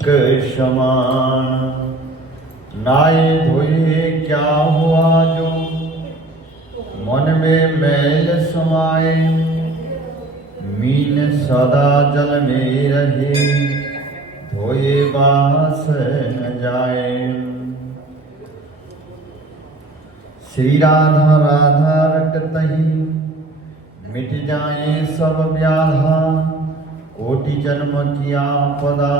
के समान नाए धोए क्या हुआ जो मन में मैल समाए। मीन सदा जल में रहे धोए बास न जाए। श्री राधा राधा रटतहि मिट जाए सब व्याधा। कोटि जन्म किया पदा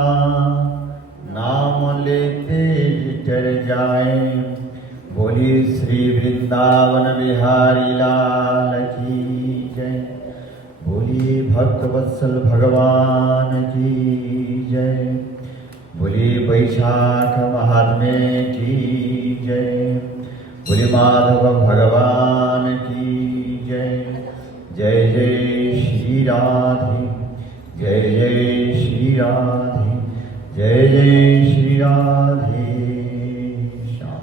नाम लेते चढ़ जाए। बोली श्री वृंदावन बिहारी लाल की जय। बोली भक्त वत्सल भगवान की जय। बोली वैशाख महात्म्य की जय। बोली माधव भगवान की जय। जय जय श्री राधे जय जय श्री राधे जय जय श्री राधे श्याम।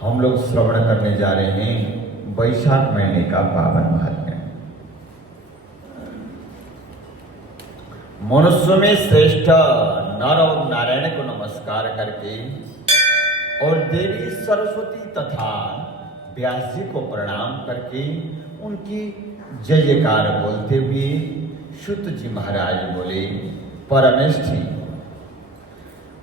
हम लोग श्रवण करने जा रहे हैं वैशाख महीने का पावन महात्म्य। मनुष्य में श्रेष्ठ नर और नारायण को नमस्कार करके और देवी सरस्वती तथा व्यास जी को प्रणाम करके उनकी जय जयकार बोलते हुए शुद्ध जी महाराज बोले, परमेष्ठी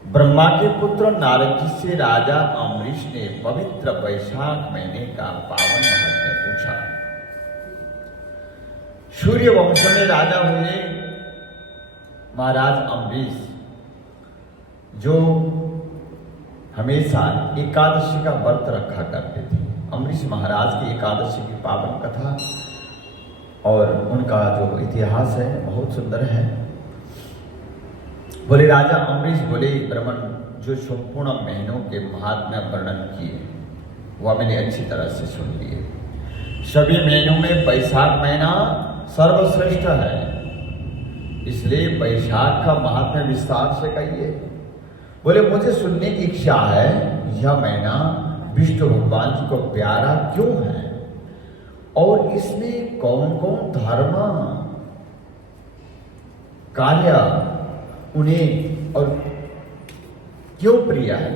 ब्रह्मा के पुत्र नारद जी से राजा अम्बरीश ने पवित्र वैशाख महीने का पावन महात्म्य पूछा। सूर्य वंश में राजा हुए महाराज अम्बरीश, जो हमेशा एकादशी का व्रत रखा करते थे। अम्बरीश महाराज की एकादशी की पावन कथा और उनका जो इतिहास है बहुत सुंदर है। बोले राजा अम्बरीश बोले, ब्राह्मण जो संपूर्ण महीनों के महात्म्य वर्णन किए वह मैंने अच्छी तरह से सुन लिए। सभी महीनों में वैशाख महीना सर्वश्रेष्ठ है, इसलिए वैशाख का महात्म्य विस्तार से कहिए। बोले मुझे सुनने की इच्छा है, यह महीना विष्णु भगवान जी को प्यारा क्यों है और इसमें कौन कौन धर्म कार्य उन्हें और क्यों प्रिय है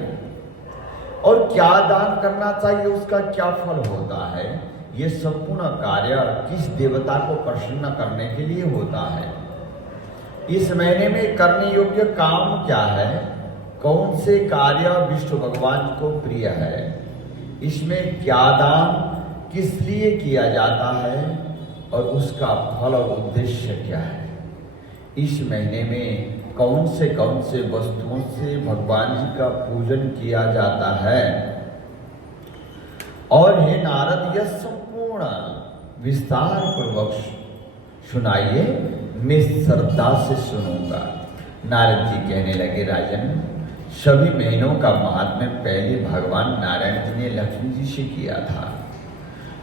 और क्या दान करना चाहिए, उसका क्या फल होता है। ये संपूर्ण कार्य किस देवता को प्रसन्न करने के लिए होता है। इस महीने में करने योग्य काम क्या है, कौन से कार्य विष्णु भगवान को प्रिय है, इसमें क्या दान किस लिए किया जाता है और उसका फल और उद्देश्य क्या है। इस महीने में कौन से वस्तुओं से भगवान जी का पूजन किया जाता है। और हे नारद, यह संपूर्ण विस्तार पूर्वक सुनाइए, मैं श्रद्धा से सुनूंगा। नारद जी कहने लगे, राजन सभी महीनों का महात्म्य पहले भगवान नारायण जी ने लक्ष्मी जी से किया था,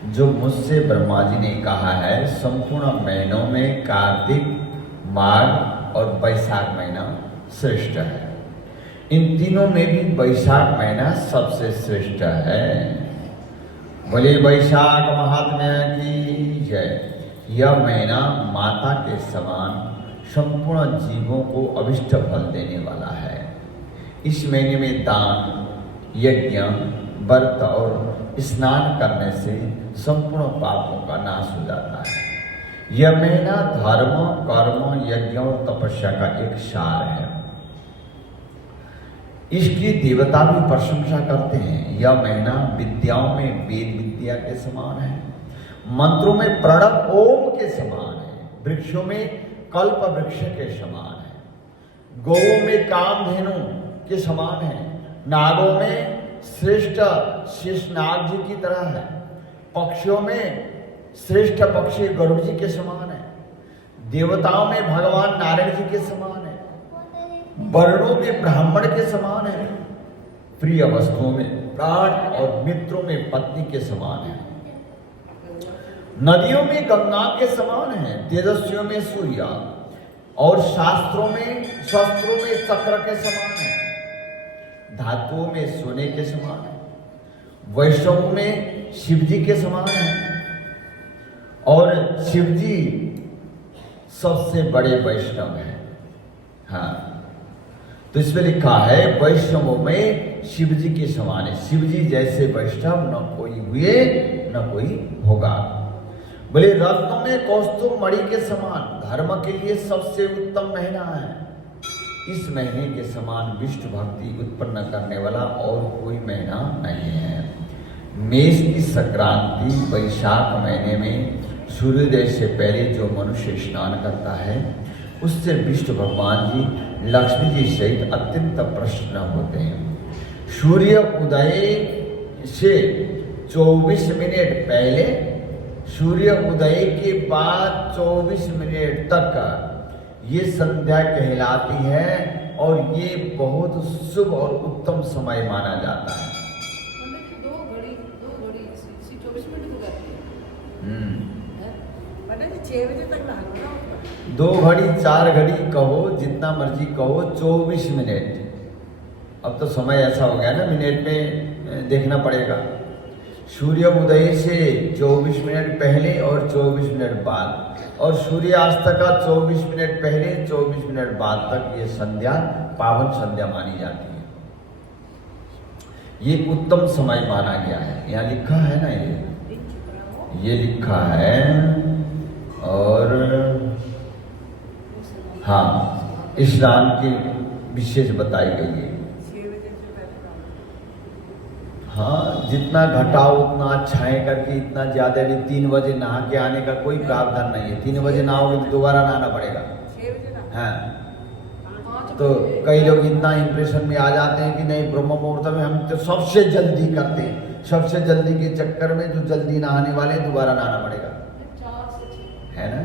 जो मुझसे ब्रह्मा जी ने कहा है। संपूर्ण महीनों में कार्तिक, माघ और वैशाख महीना श्रेष्ठ है। इन तीनों में भी वैशाख महीना सबसे श्रेष्ठ है। बोले वैशाख महात्म्य की जय। यह महीना माता के समान संपूर्ण जीवों को अभिष्ट फल देने वाला है। इस महीने में दान, यज्ञ, व्रत और स्नान करने से संपूर्ण पापों का नाश हो जाता है। यह महीना धर्म, कर्म, यज्ञ और तपस्या का एक सार है। इसकी देवता भी प्रशंसा करते हैं। यह महीना विद्याओं में वेद विद्या के समान है, मंत्रों में प्रणव ओम के समान है, वृक्षों में कल्प वृक्ष के समान है, गौओं में कामधेनु के समान है, नागों में श्रेष्ठ शेषनाग जी की तरह है, पक्षियों में श्रेष्ठ पक्षी गरुड़ जी के समान है, देवताओं में भगवान नारायण जी के समान है, वर्णों में ब्राह्मण के समान है, प्रिय वस्तुओं में प्राण और मित्रों में पत्नी के समान है, नदियों में गंगा के समान है, तेजस्वियों में सूर्य और शस्त्रों में चक्र के समान है, धातुओं में सोने के समान है, वैष्णव में शिव जी के समान है और शिव जी सबसे बड़े वैष्णव हैं। हाँ, तो इसमें लिखा है वैष्णवों में शिव जी के समान है, शिव जी जैसे वैष्णव न कोई हुए न कोई होगा। बोले रत्न में कौस्तुभ मणि के समान धर्म के लिए सबसे उत्तम महीना है। इस महीने के समान विष्णु भक्ति उत्पन्न करने वाला और कोई महीना नहीं है। मेष की संक्रांति वैशाख महीने में सूर्योदय से पहले जो मनुष्य स्नान करता है उससे विष्णु भगवान जी लक्ष्मी जी सहित अत्यंत प्रसन्न होते हैं। सूर्य उदय से 24 मिनट पहले, सूर्य उदय के बाद 24 मिनट तक ये संध्या कहलाती है और ये बहुत शुभ और उत्तम समय माना जाता है। दो घड़ी 24 मिनट हो जाती है। 6 बजे तक नहाना होगा। 2 घड़ी 4 घड़ी कहो, जितना मर्जी कहो, 24 मिनट। अब तो समय ऐसा हो गया ना, मिनट में देखना पड़ेगा। सूर्य उदय से 24 मिनट पहले और 24 मिनट बाद, और सूर्यास्त का 24 मिनट पहले 24 मिनट बाद तक ये संध्या पावन संध्या मानी जाती है। ये उत्तम समय माना गया है। यहाँ लिखा है ना, ये लिखा है। और हाँ, स्नान की विशेष बताई गई है। हाँ, जितना घटाओ उतना अच्छा है करके, इतना ज्यादा नहीं। 3 बजे नहा के आने का कोई प्रावधान नहीं है। 3 बजे नहाओगे तो दोबारा नहाना पड़ेगा। हाँ, तो कई लोग इतना इंप्रेशन में आ जाते हैं कि नहीं ब्रह्म मुहूर्त में हम तो सबसे जल्दी करते हैं। सबसे जल्दी के चक्कर में जो जल्दी नहाने वाले दोबारा नहाना पड़ेगा, है ना।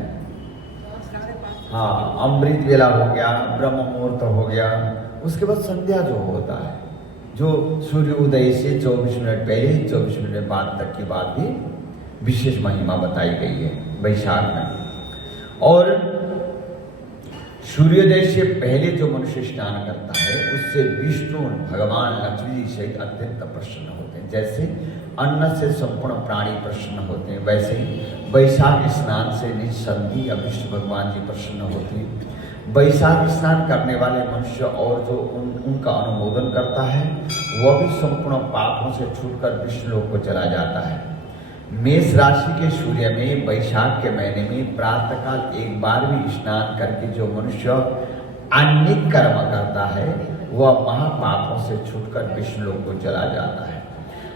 हाँ, अमृत वेला हो गया, ब्रह्म मुहूर्त हो गया, उसके बाद संध्या जो होता है, जो सूर्य उदय से 24 मिनट पहले 24 मिनट बाद तक की बात भी विशेष महिमा बताई गई है वैशाख में। और सूर्योदय से पहले जो मनुष्य स्नान करता है उससे विष्णु भगवान लक्ष्मी जी सहित अत्यंत प्रसन्न होते हैं। जैसे अन्न से संपूर्ण प्राणी प्रसन्न होते हैं, वैसे ही वैशाख स्नान से निस्संदेह विष्णु भगवान जी प्रसन्न होते हैं। वैशाख स्नान करने वाले मनुष्य और जो उनका अनुमोदन करता है वह भी संपूर्ण पापों से छूटकर विष्णु लोक को चला जाता है। मेष राशि के सूर्य में वैशाख के महीने में प्रातःकाल एक बार भी स्नान करके जो मनुष्य अन्य कर्म करता है वह महापापों से छूटकर विष्णु लोक को चला जाता है।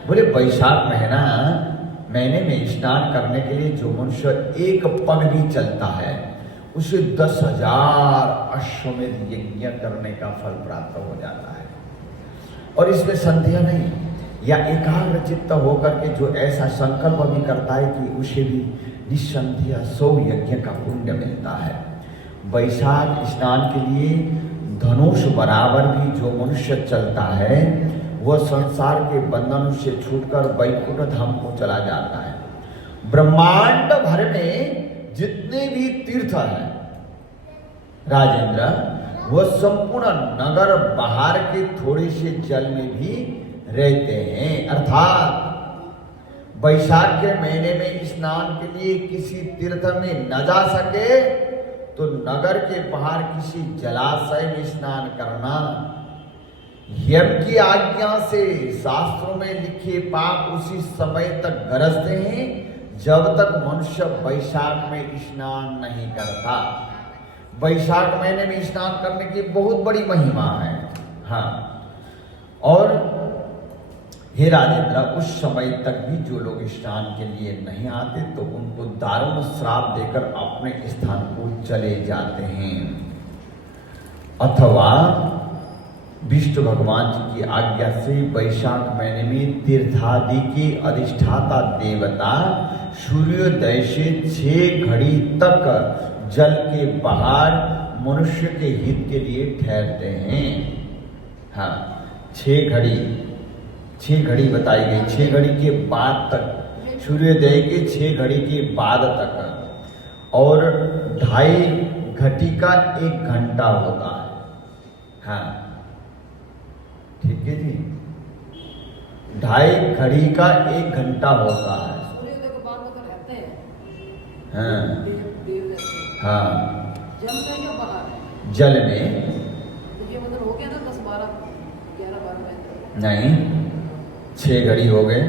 बोले वैशाख महीने में स्नान करने के लिए जो मनुष्य एक पग भी चलता है उसे 10,000 अश्वमेध यज्ञ करने का फल प्राप्त हो जाता है। और इसमें संदेह नहीं, या एकाग्र चित्त होकर के जो ऐसा संकल्प भी करता है कि उसे भी निस्संदेह 100 यज्ञ का पुण्य मिलता है। वैशाख स्नान के लिए धनुष बराबर भी जो मनुष्य चलता है वह संसार के बंधनों से छूटकर वैकुंठ धाम को चला जाता है। ब्रह्मांड भर में जितने भी तीर्थ हैं राजेंद्र, वह संपूर्ण नगर बाहर के थोड़े से जल में भी रहते हैं। अर्थात वैशाख के महीने में स्नान के लिए किसी तीर्थ में न जा सके तो नगर के बाहर किसी जलाशय में स्नान करना यम की आज्ञा से शास्त्रों में लिखे पाप उसी समय तक गरजते हैं जब तक मनुष्य वैशाख में स्नान नहीं करता। वैशाख महीने में स्नान करने की बहुत बड़ी महिमा है। हाँ, और हे राजेंद्र, उस समय तक भी जो लोग स्नान के लिए नहीं आते तो उनको दारुण श्राप देकर अपने स्थान को चले जाते हैं। अथवा विष्णु भगवान जी की आज्ञा से वैशाख महीने में तीर्थादि के अधिष्ठाता देवता सूर्योदय से 6 घड़ी तक जल के बाहर मनुष्य के हित के लिए ठहरते हैं। हाँ, 6 घड़ी बताई गई। 6 घड़ी के बाद तक, सूर्योदय के 6 घड़ी के बाद तक, और 2.5 घटी का 1 घंटा होता है। हाँ, ठीक है जी, 2.5 घड़ी का 1 घंटा होता है। सूर्योदय के बाद में रहते हैं। हाँ देव रहते हैं। हाँ, जल में या बाहर? जल में। तो ये मतलब हो गया ना भगवान कहते नहीं, 6 घड़ी हो गए,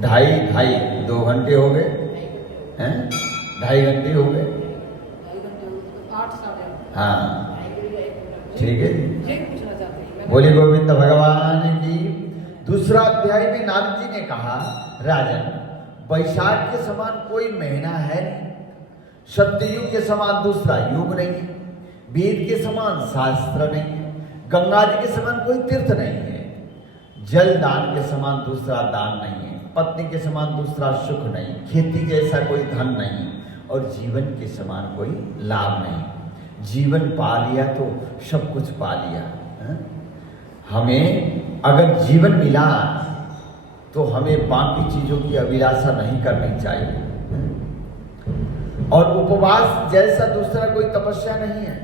ढाई 2 घंटे हो गए हैं, 2.5 घंटे हो गए। 2.5 घंटे 8 साढ़े 8। हाँ ठीक है। ये पूछना चाहते हैं। बोले गोविंद भगवान की। दूसरा अध्याय में नारद जी ने कहा, राजन वैशाख के समान कोई महीना है नहीं, सत्ययुग के समान दूसरा युग नहीं है, वेद के समान शास्त्र नहीं है, गंगा जी के समान कोई तीर्थ नहीं है, जल दान के समान दूसरा दान नहीं है, पत्नी के समान दूसरा सुख नहीं, खेती जैसा कोई धन नहीं, और जीवन के समान कोई लाभ नहीं। जीवन पा लिया तो सब कुछ पा लिया। हमें अगर जीवन मिला तो हमें बाकी चीजों की अभिलाषा नहीं करनी चाहिए। और उपवास जैसा दूसरा कोई तपस्या नहीं है,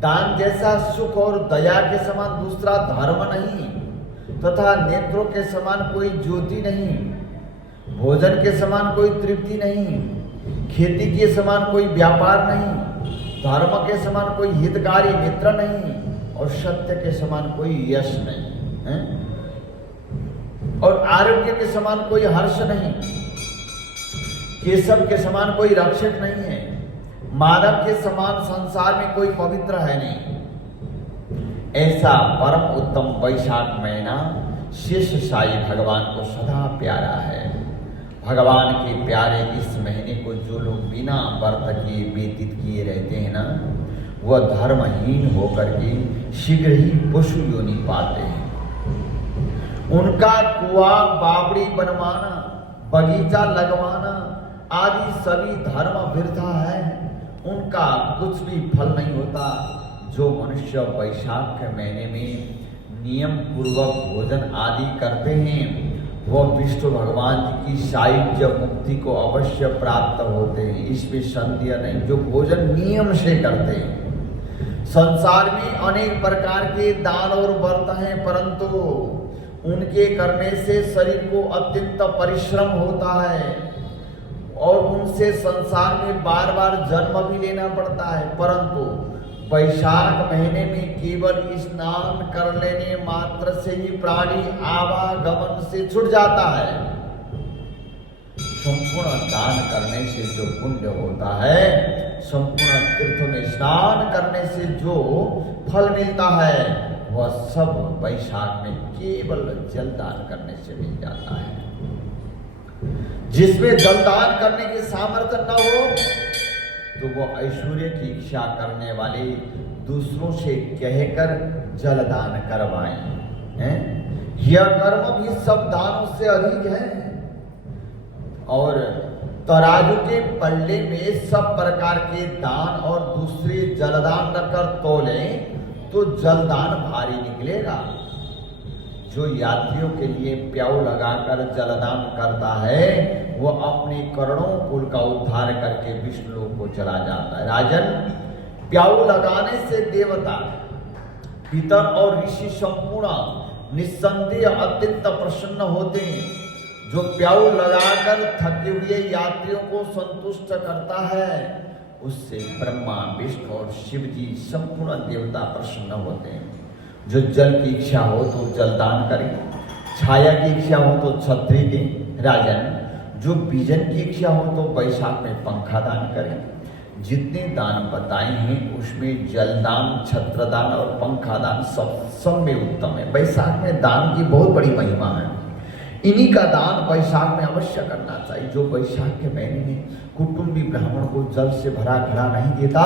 दान जैसा सुख और दया के समान दूसरा धर्म नहीं, तथा नेत्रों के समान कोई ज्योति नहीं, भोजन के समान कोई तृप्ति नहीं, खेती के समान कोई व्यापार नहीं, धर्म के समान कोई हितकारी मित्र नहीं, और सत्य के समान कोई यश नहीं है? और आरोग्य के समान कोई हर्ष नहीं, केशव के समान कोई रक्षक नहीं है, मानव के समान संसार में कोई पवित्र है नहीं। ऐसा परम उत्तम वैशाख महीना शेष साई भगवान को सदा प्यारा है। भगवान के प्यारे इस महीने को जो लोग बिना व्रत किए व्यतीत किए रहते हैं ना, वह धर्महीन होकर के शीघ्र ही पशु योनि पाते हैं। उनका कुआं बावड़ी बनवाना, बगीचा लगवाना आदि सभी धर्म वृथा है, उनका कुछ भी फल नहीं होता। जो मनुष्य वैशाख के महीने में नियम पूर्वक भोजन आदि करते हैं, वह विष्णु भगवान जी की सायुज्य मुक्ति को अवश्य प्राप्त होते हैं, इसमें संदेह नहीं। जो भोजन नियम से करते हैं। संसार में अनेक प्रकार के दान और व्रत हैं, परंतु उनके करने से शरीर को अत्यंत परिश्रम होता है और उनसे संसार में बार बार जन्म भी लेना पड़ता है। परंतु वैशाख महीने में केवल स्नान कर लेने मात्र से ही प्राणी आवागमन से छूट जाता है। संपूर्ण दान करने से जो पुण्य होता है, संपूर्ण तीर्थ में स्नान करने से जो फल मिलता है, वह सब वैशाख में केवल जलदान करने से मिल जाता है। जिसमें जलदान करने की सामर्थ्य न हो तो वो ऐश्वर्य की इच्छा करने वाले दूसरों से कहकर जलदान करवाएं हैं। यह कर्म भी सब दानों से अधिक है। और तराजू के पल्ले में सब प्रकार के दान और दूसरे जलदान रखकर तोलें तो जलदान भारी निकलेगा। जो यात्रियों के लिए प्याऊ लगाकर जलदान करता है, वह अपने करोड़ों कुल का उद्धार करके विष्णु लोक को चला जाता है। राजन, प्याऊ लगाने से देवता, पितर और ऋषि संपूर्ण निस्संदेह अत्यंत प्रसन्न होते हैं। जो प्याऊ लगाकर थके हुए यात्रियों को संतुष्ट करता है, उससे ब्रह्मा, विष्णु और शिव जी संपूर्ण देवता प्रसन्न होते हैं। जो जल की इच्छा हो तो जलदान करें, छाया की इच्छा हो तो छतरी दें। राजन, जो बीजन की इच्छा हो तो वैशाख में पंखा दान करें। जितने दान बताए हैं उसमें जलदान, छत्रदान और पंखा दान सब में उत्तम है। वैशाख में दान की बहुत बड़ी महिमा है। इन्हीं का दान वैशाख में अवश्य करना चाहिए। जो वैशाख के महीने में कुटुंबी ब्राह्मण को जल से भरा घड़ा नहीं देता,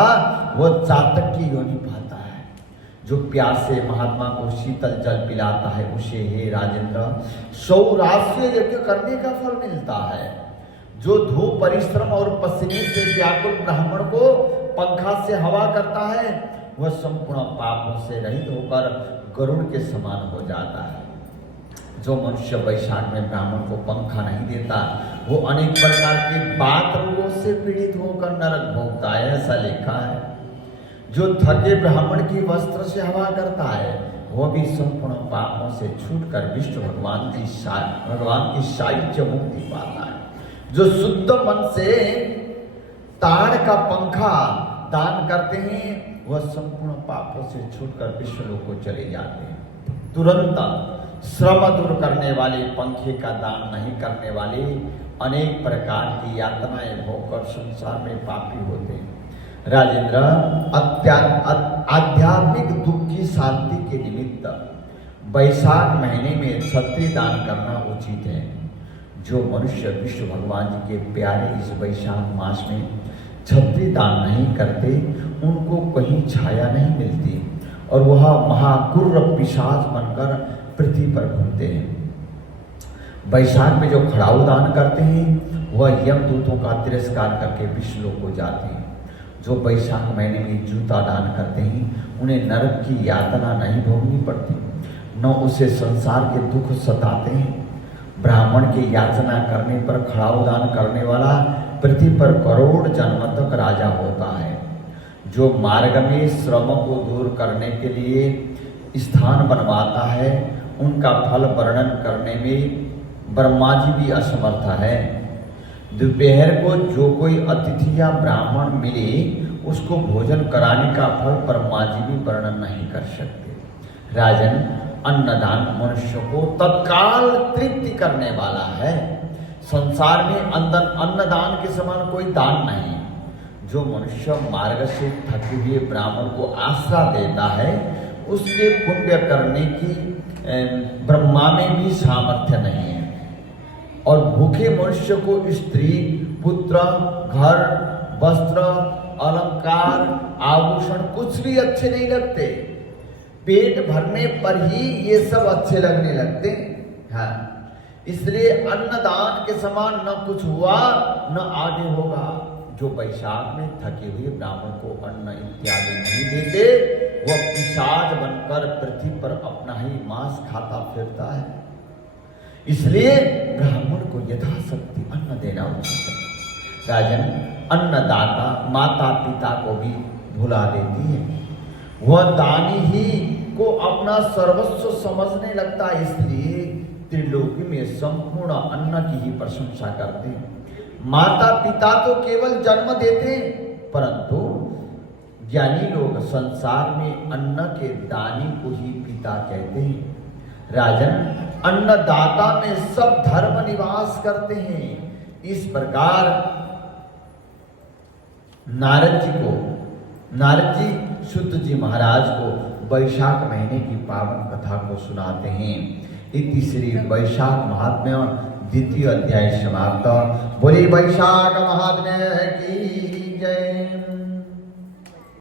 वह चातक की योनि पाता है। जो प्यासे महात्मा को शीतल जल पिलाता है, उसे हे राजेंद्र 100 राष्ट्रीय यज्ञ करने का फल मिलता है। जो धूप, परिश्रम और पसीने से व्याकुल ब्राह्मण को पंखा से हवा करता है, वह संपूर्ण पापों से रहित होकर गरुड़ के समान हो जाता है। जो मनुष्य वैशाख में ब्राह्मण को पंखा नहीं देता, वो अनेक प्रकार के बात रोगों से पीड़ित होकर नरक भोगता है, ऐसा लिखा है। जो थके ब्राह्मण की वस्त्र से हवा करता है, वह भी संपूर्ण पापों से छूटकर विष्णु भगवान की सायुज्य मुक्ति पाता है। जो शुद्ध मन से ताड़ का पंखा दान करते हैं, वह संपूर्ण पापों से छूटकर विष्णु लोक को चले जाते हैं। तुरंत श्रम दूर करने वाले, पंखे का दान नहीं करने वाले अनेक प्रकार की यातनाएं भोगकर संसार में पापी होते हैं। राजेंद्र, आध्यात्मिक दुख की शांति के निमित्त वैशाख महीने में छत्री दान करना उचित है। जो मनुष्य विष्णु भगवान जी के प्यारे इस वैशाख मास में छत्री दान नहीं करते, उनको कहीं छाया नहीं मिलती और वह महाकुर्र पिशाच बनकर पृथ्वी पर घूमते हैं। वैशाख में जो खड़ाऊ दान करते हैं वह यमदूतों का तिरस्कार करके विष्णु लोक को जाते हैं। जो वैशाख महीने में जूता दान करते हैं उन्हें नरक की यातना नहीं भोगनी पड़ती, न उसे संसार के दुख सताते हैं। ब्राह्मण की याचना करने पर खड़ाऊ दान करने वाला पृथ्वी पर करोड़ जन्म तक राजा होता है। जो मार्ग में श्रम को दूर करने के लिए स्थान बनवाता है, उनका फल वर्णन करने में ब्रह्मा जी भी असमर्थ है। दोपहर को जो कोई अतिथि या ब्राह्मण मिले उसको भोजन कराने का फल ब्रह्मा जी भी वर्णन नहीं कर सकते। राजन, अन्नदान मनुष्य को तत्काल तृप्ति करने वाला है। संसार में अन्नदान के समान कोई दान नहीं। जो मनुष्य मार्ग से थके हुए ब्राह्मण को आश्रय देता है, उसके पुण्य करने की ब्रह्मा में भी सामर्थ्य नहीं है। और भूखे मनुष्य को स्त्री, पुत्र, घर, वस्त्र, अलंकार, आभूषण कुछ भी अच्छे नहीं लगते। पेट भरने पर ही ये सब अच्छे लगने लगते। हाँ, इसलिए अन्नदान के समान न कुछ हुआ न आगे होगा। जो वैशाख में थके हुए ब्राह्मण को अन्न इत्यादि नहीं देते, वह पिशाच बनकर पृथ्वी पर अपना ही मांस खाता फिरता है। इसलिए ब्राह्मण को यथाशक्ति अन्न देना उचित है। राजन, अन्नदाता माता पिता को भी भुला देती है। वह दानी ही को अपना सर्वस्व समझने लगता है। इसलिए त्रिलोकी में संपूर्ण अन्न की ही प्रशंसा करते हैं। माता पिता तो केवल जन्म देते हैं, परंतु ज्ञानी लोग संसार में अन्न के दानी को ही पिता कहते हैं। राजन, अन्नदाता में सब धर्म निवास करते हैं। इस प्रकार नारद जी शुद्ध जी महाराज को वैशाख महीने की पावन कथा को सुनाते हैं। इति श्री वैशाख महात्म्य द्वितीय अध्याय समाप्त। बोली वैशाख महात्म्य की जय।